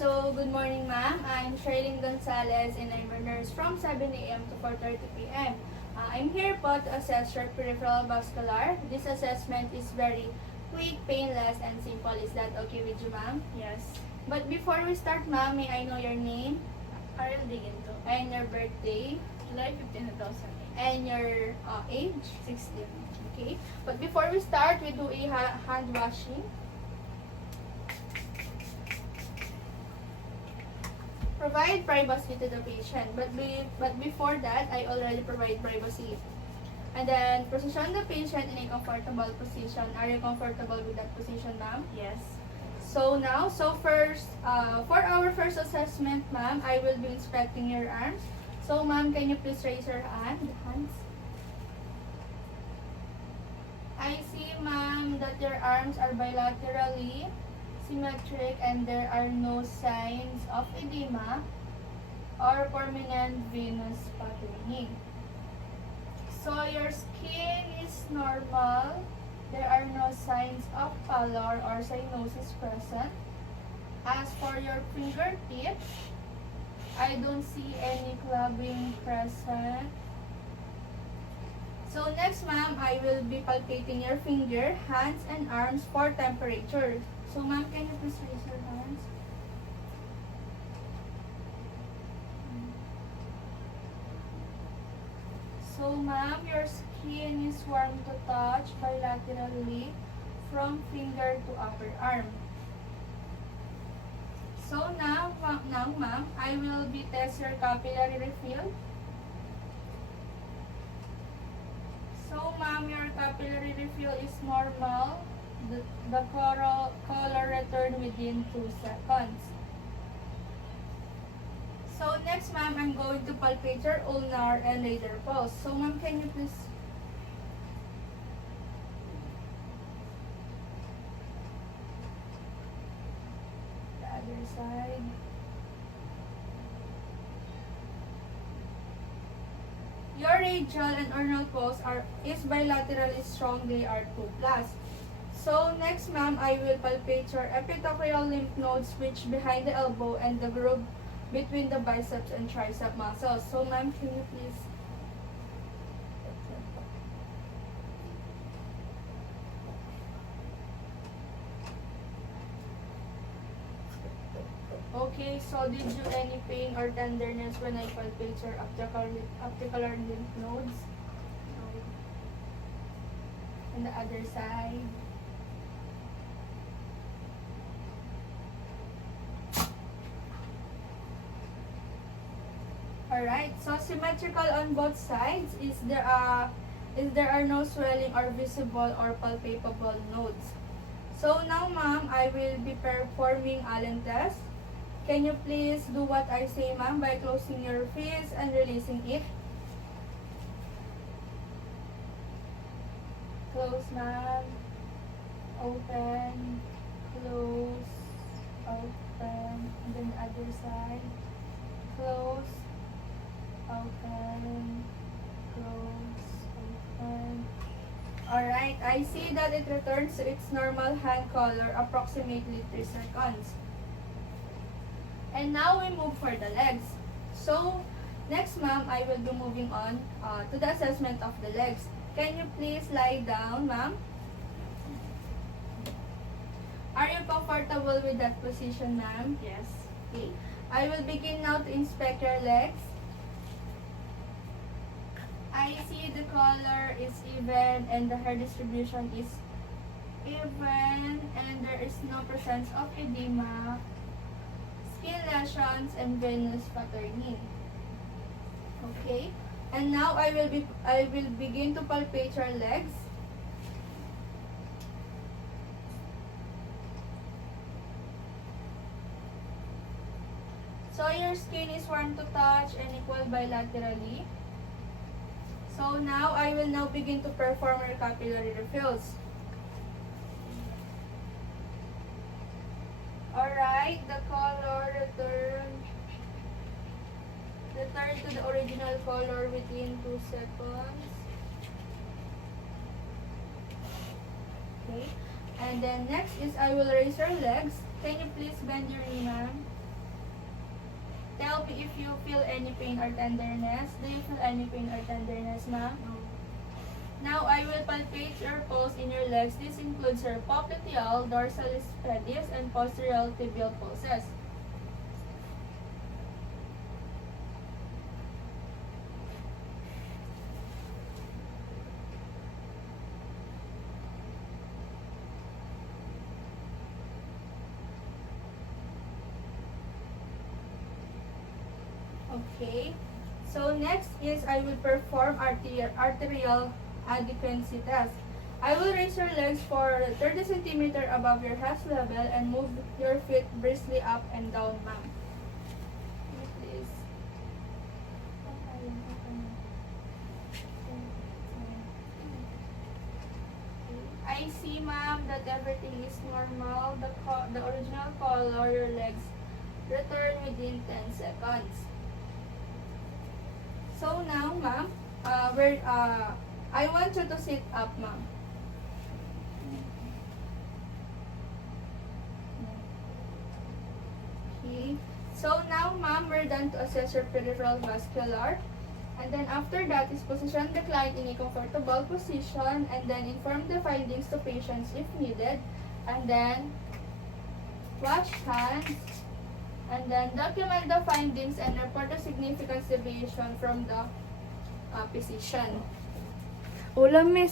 So, good morning, ma'am. I'm Charlene Gonzalez and I'm a nurse from 7 a.m. to 4:30 p.m. I'm here po to assess your peripheral vascular. This assessment is very quick, painless, and simple. Is that okay with you, ma'am? Yes. But before we start, ma'am, may I know your name Ariel Diginto. and your birthday July 15, 2008. and your age? 16. Okay. But before we start, we do a hand washing. Provide privacy to the patient, but before that, I already provide privacy. And then, position the patient in a comfortable position. Are you comfortable with that position, ma'am? Yes. So now, first, for our first assessment, ma'am, I will be inspecting your arms. So, ma'am, can you please raise your hands? I see, ma'am, that your arms are bilaterally symmetric and there are no signs of edema or permanent venous patterning. So your skin is normal. There are no signs of pallor or cyanosis present. As for your fingertips, I don't see any clubbing present. So next, ma'am, I will be palpating your finger, hands, and arms for temperature. So, ma'am, can you please raise your hands? So, ma'am, your skin is warm to touch bilaterally from finger to upper arm. So, now, ma'am, I will be test your capillary refill. So, ma'am, your capillary refill is normal. The color return within 2 seconds. So next, ma'am, I'm going to palpate your ulnar and lateral pulse. So, ma'am, can you please? The other side. Your radial and ulnar pulse is bilaterally strong. They are 2+. So next, ma'am, I will palpate your epitocleal lymph nodes which behind the elbow and the groove between the biceps and tricep muscles. So, ma'am, can you please? Okay, so did you any pain or tenderness when I palpate your articular lymph nodes? And the other side. Alright, so symmetrical on both sides is there are no swelling or visible or palpable nodes. So now, ma'am, I will be performing Allen test. Can you please do what I say, ma'am, by closing your fist and releasing it? Close, ma'am. Open. Close. Open. And then the other side. Close. Open, close, open. Alright, I see that it returns to its normal hand color approximately 3 seconds. And now we move for the legs. So, next, ma'am, I will be moving on to the assessment of the legs. Can you please lie down, ma'am? Are you comfortable with that position, ma'am? Yes. Okay. I will begin now to inspect your legs. I see the color is even and the hair distribution is even and there is no presence of edema, skin lesions, and venous patterning. Okay, and now I will begin to palpate your legs. So your skin is warm to touch and equal bilaterally. So now, I will now begin to perform our capillary refills. Alright, the color return to the original color within 2 seconds. Okay, and then next is I will raise your legs. Can you please bend your knee, ma'am? Tell me if you feel any pain or tenderness. Do you feel any pain or tenderness, ma'am? No. Now, I will palpate your pulse in your legs. This includes your popliteal, dorsalis pedis, and posterior tibial pulses. Okay. So next is I will perform arterial adequacy test. I will raise your legs for 30 centimeter above your chest level and move your feet briskly up and down, ma'am. Please. I see, ma'am, that everything is normal. The original color, your legs return within 10 seconds. So now, ma'am, I want you to sit up, ma'am. Okay. So now, ma'am, we're done to assess your peripheral vascular. And then after that is position the client in a comfortable position and then inform the findings to patients if needed. And then wash hands. And then document the findings and report the significant deviation from the physician. Ulam, miss.